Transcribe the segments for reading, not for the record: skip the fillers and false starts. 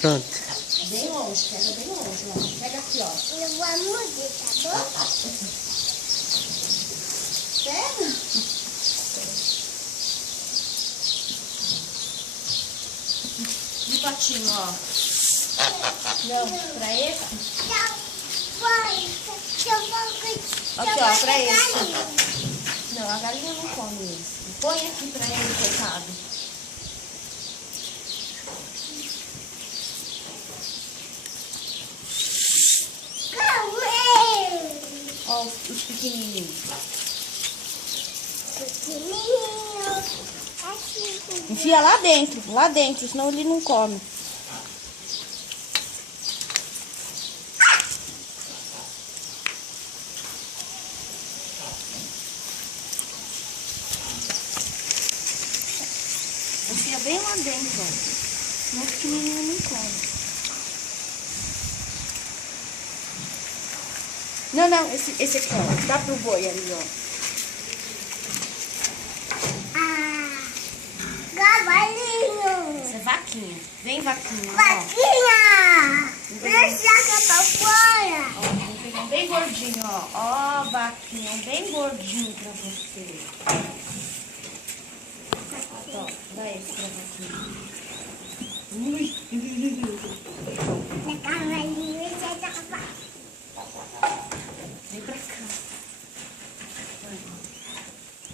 Pronto. Bem longe, pega bem longe, ó. Pega aqui, ó. Eu vou morder, tá bom? Pega. E o patinho, ó. Não, pra esse. Aqui, ó, pra esse. Não, a galinha não come esse. Põe aqui pra ele, coitado. Ó, os pequenininhos. Enfia lá dentro, senão ele não come. Enfia bem lá dentro, ó. Senão o pequenininho não come. Não, esse aqui, ó. Dá pro boi ali, ó. Cavalinho. Essa é vaquinha. Vem, vaquinha, ó. Vaquinha. Deixa pra fora. Ó, vou pegar um bem gordinho, ó. Ó, vaquinha, um bem gordinho pra você. Ó, dá esse pra vaquinha. Cavalinho, Vem pra cá.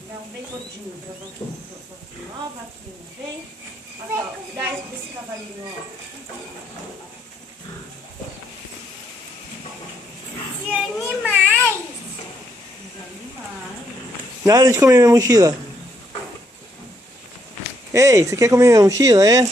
Dá um bem gordinho pra vaquinha. Ó, vaquinha, vem. Aqui, ó. Dá esse pra esse cavalinho, ó. de animais. Os animais. Nada de comer minha mochila. Ei, você quer comer minha mochila, é?